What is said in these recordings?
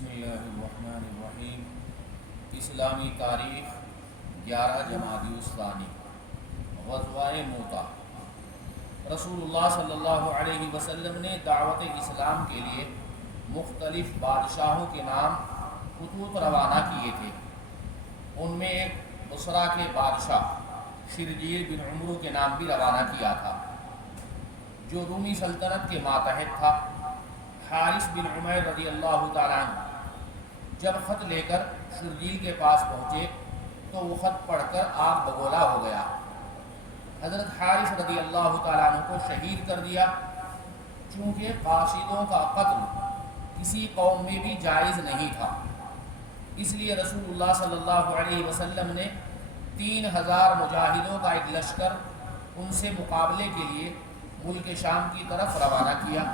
بسم اللہ الرحمن الرحیم۔ اسلامی تاریخ 11 جمادی الثانی، غزوہ موتا۔ رسول اللہ صلی اللہ علیہ وسلم نے دعوت اسلام کے لیے مختلف بادشاہوں کے نام خطوط روانہ کیے تھے۔ ان میں ایک بصرہ کے بادشاہ شرجیل بن عمرو کے نام بھی روانہ کیا تھا، جو رومی سلطنت کے ماتحت تھا۔ حارث بن عمیر رضی اللہ تعالیٰ عنہ جب خط لے کر شرجیل کے پاس پہنچے تو وہ خط پڑھ کر آگ بگولا ہو گیا۔ حضرت حارث رضی اللہ تعالیٰ عنہ کو شہید کر دیا، چونکہ قاصدوں کا قتل کسی قوم میں بھی جائز نہیں تھا۔ اس لیے رسول اللہ صلی اللہ علیہ وسلم نے 3000 مجاہدوں کا ایک لشکر ان سے مقابلے کے لیے ملک شام کی طرف روانہ کیا۔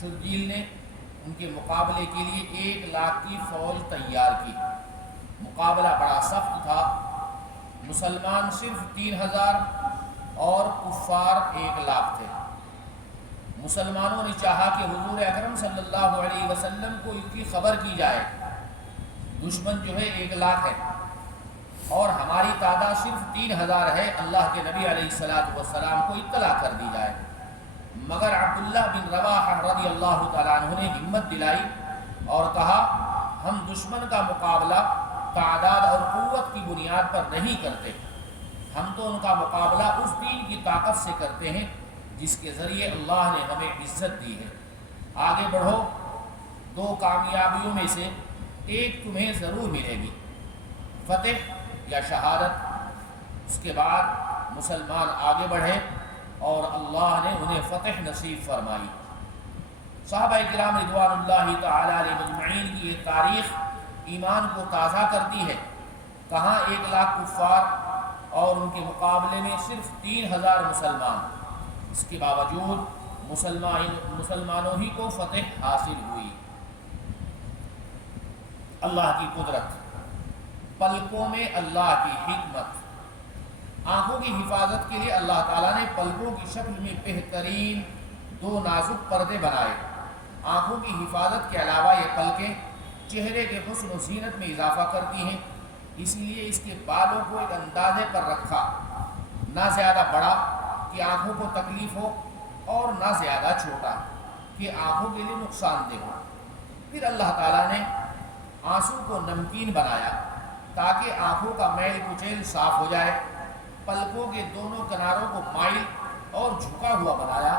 شرجیل نے ان کے مقابلے کے لیے 1 لاکھ کی فوج تیار کی۔ مقابلہ بڑا سخت تھا، مسلمان صرف 3000 اور کفار 1 لاکھ تھے۔ مسلمانوں نے چاہا کہ حضور اکرم صلی اللہ علیہ وسلم کو اس کی خبر کی جائے، دشمن جو ہے 1 لاکھ ہے اور ہماری تعداد صرف 3000 ہے، اللہ کے نبی علیہ السلام کو اطلاع کر دی جائے۔ مگر عبداللہ بن رواحہ رضی اللہ تعالیٰ عنہ نے ہمت دلائی اور کہا، ہم دشمن کا مقابلہ تعداد اور قوت کی بنیاد پر نہیں کرتے، ہم تو ان کا مقابلہ اس دین کی طاقت سے کرتے ہیں جس کے ذریعے اللہ نے ہمیں عزت دی ہے۔ آگے بڑھو، 2 کامیابیوں میں سے ایک تمہیں ضرور ملے گی، فتح یا شہادت۔ اس کے بعد مسلمان آگے بڑھے اور اللہ نے انہیں فتح نصیب فرمائی۔ صحابہ کرام رضوان اللہ تعالی علیہ مجمعین کی یہ تاریخ ایمان کو تازہ کرتی ہے۔ کہاں 1 لاکھ کفار اور ان کے مقابلے میں صرف 3000 مسلمان، اس کے باوجود مسلمانوں ہی کو فتح حاصل ہوئی۔ اللہ کی قدرت، پلکوں میں اللہ کی حکمت۔ آنکھوں کی حفاظت کے لیے اللہ تعالیٰ نے پلکوں کی شکل میں بہترین 2 نازک پردے بنائے۔ آنکھوں کی حفاظت کے علاوہ یہ پلکیں چہرے کے حسن و زینت میں اضافہ کرتی ہیں، اس لیے اس کے بالوں کو ایک اندازے پر رکھا، نہ زیادہ بڑا کہ آنکھوں کو تکلیف ہو اور نہ زیادہ چھوٹا کہ آنکھوں کے لیے نقصان دہ ہو۔ پھر اللہ تعالیٰ نے آنسو کو نمکین بنایا تاکہ آنکھوں کا میل کچیل صاف ہو جائے۔ پلکوں کے دونوں کناروں کو مائل اور جھکا ہوا بنایا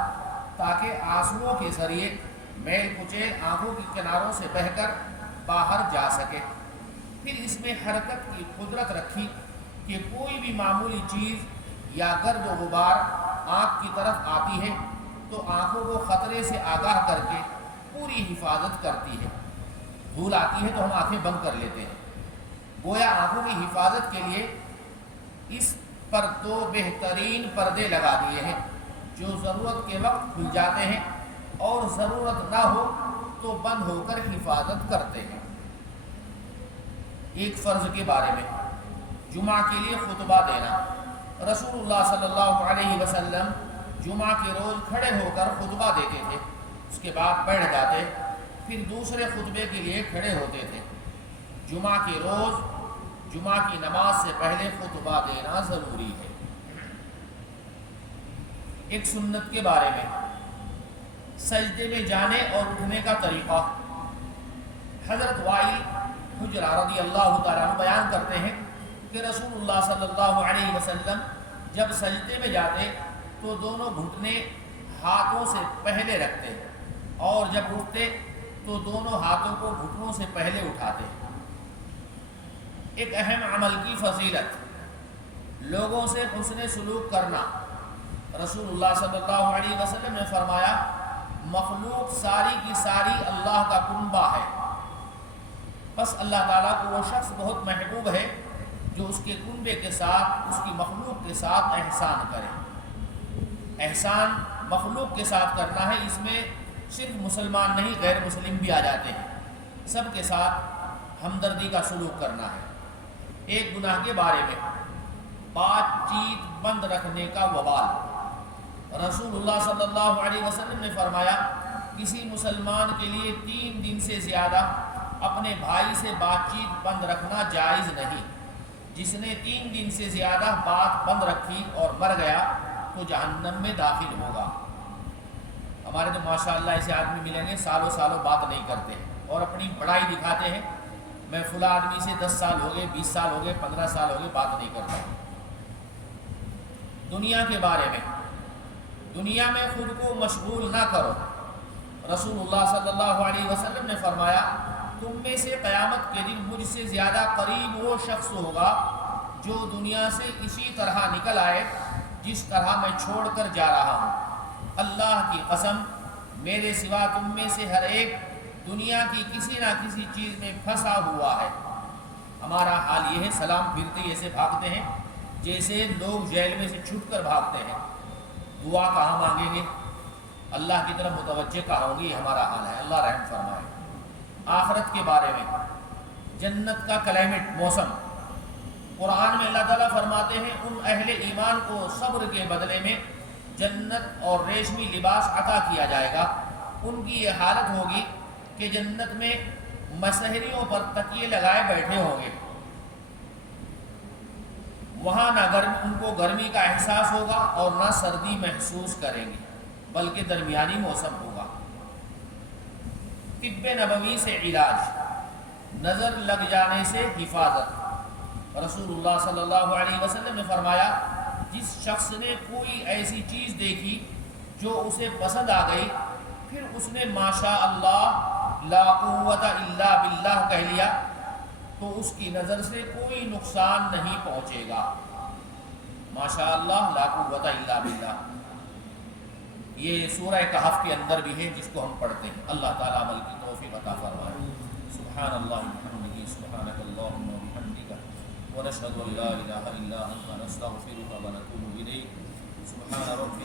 تاکہ آنسوؤں کے ذریعے میل کچیل آنکھوں کے کناروں سے بہہ کر باہر جا سکے۔ پھر اس میں حرکت کی قدرت رکھی کہ کوئی بھی معمولی چیز یا گرد و غبار آنکھ کی طرف آتی ہے تو آنکھوں کو خطرے سے آگاہ کر کے پوری حفاظت کرتی ہے۔ دھول آتی ہے تو ہم آنکھیں بند کر لیتے ہیں، گویا آنکھوں کی حفاظت کے لیے اس پر 2 بہترین پردے لگا دیے ہیں جو ضرورت کے وقت کھل جاتے ہیں اور ضرورت نہ ہو تو بند ہو کر حفاظت کرتے ہیں۔ ایک فرض کے بارے میں، جمعہ کے لیے خطبہ دینا۔ رسول اللہ صلی اللہ علیہ وسلم جمعہ کے روز کھڑے ہو کر خطبہ دیتے تھے، اس کے بعد بیٹھ جاتے، پھر دوسرے خطبے کے لیے کھڑے ہوتے تھے۔ جمعہ کے روز جمعہ کی نماز سے پہلے خطبہ دینا ضروری ہے۔ ایک سنت کے بارے میں، سجدے میں جانے اور اٹھنے کا طریقہ۔ حضرت وائل حجر رضی اللہ تعالیٰ عنہ بیان کرتے ہیں کہ رسول اللہ صلی اللہ علیہ وسلم جب سجدے میں جاتے تو دونوں گھٹنے ہاتھوں سے پہلے رکھتے اور جب اٹھتے تو دونوں ہاتھوں کو گھٹنوں سے پہلے اٹھاتے۔ ایک اہم عمل کی فضیلت، لوگوں سے حسن سلوک کرنا۔ رسول اللہ صلی اللہ علیہ وسلم نے فرمایا، مخلوق ساری کی ساری اللہ کا کنبہ ہے، بس اللہ تعالیٰ کو وہ شخص بہت محبوب ہے جو اس کے کنبے کے ساتھ، اس کی مخلوق کے ساتھ احسان کرے۔ احسان مخلوق کے ساتھ کرنا ہے، اس میں صرف مسلمان نہیں غیر مسلم بھی آ جاتے ہیں، سب کے ساتھ ہمدردی کا سلوک کرنا ہے۔ ایک گناہ کے بارے میں، بات چیت بند رکھنے کا وبال۔ رسول اللہ صلی اللہ علیہ وسلم نے فرمایا، کسی مسلمان کے لیے 3 دن سے زیادہ اپنے بھائی سے بات چیت بند رکھنا جائز نہیں۔ جس نے 3 دن سے زیادہ بات بند رکھی اور مر گیا تو جہنم میں داخل ہوگا۔ ہمارے تو ماشاءاللہ ایسے آدمی ملیں گے سالوں سالوں بات نہیں کرتے اور اپنی بڑائی دکھاتے ہیں، میں فلاں آدمی سے 10 سال ہو گئے، 20 سال ہو گئے، 15 سال ہو گئے، بات نہیں کرتا۔ دنیا کے بارے میں، دنیا میں خود کو مشغول نہ کرو۔ رسول اللہ صلی اللہ علیہ وسلم نے فرمایا، تم میں سے قیامت کے دن مجھ سے زیادہ قریب وہ شخص ہوگا جو دنیا سے اسی طرح نکل آئے جس طرح میں چھوڑ کر جا رہا ہوں۔ اللہ کی قسم، میرے سوا تم میں سے ہر ایک دنیا کی کسی نہ کسی چیز میں پھنسا ہوا ہے۔ ہمارا حال یہ ہے، سلام پھرتے ایسے بھاگتے ہیں جیسے لوگ جیل میں سے چھپ کر بھاگتے ہیں۔ دعا کہاں مانگیں گے، اللہ کی طرف متوجہ کہاں ہوں گے، یہ ہمارا حال ہے۔ اللہ رحم فرمائے۔ آخرت کے بارے میں، جنت کا کلائمیٹ، موسم، قرآن میں اللہ تعالیٰ فرماتے ہیں ان اہل ایمان کو صبر کے بدلے میں جنت اور ریشمی لباس عطا کیا جائے گا۔ ان کی یہ حالت ہوگی کہ جنت میں مسہریوں پر تکیے لگائے بیٹھے ہوں گے، وہاں نہ ان کو گرمی کا احساس ہوگا اور نہ سردی محسوس کریں گے، بلکہ درمیانی موسم ہوگا۔ طب نبوی سے علاج، نظر لگ جانے سے حفاظت۔ رسول اللہ صلی اللہ علیہ وسلم نے فرمایا، جس شخص نے کوئی ایسی چیز دیکھی جو اسے پسند آ گئی، پھر اس نے ماشاء اللہ لا قوت الا باللہ کہہ لیا، تو اس کی نظر سے کوئی نقصان نہیں پہنچے گا۔ ماشاء اللہ لا قوت الا باللہ، یہ سورہ کہف کے اندر بھی ہے جس کو ہم پڑھتے ہیں۔ اللہ تعالیٰ عمل کی توفیق عطا فرمائے۔ سبحان اللہ وبحمدہ، سبحانک اللہم وبحمدک، ونشہد ان لا الہ الا انت، نستغفرک ونتوب الیک۔ سبحان ربک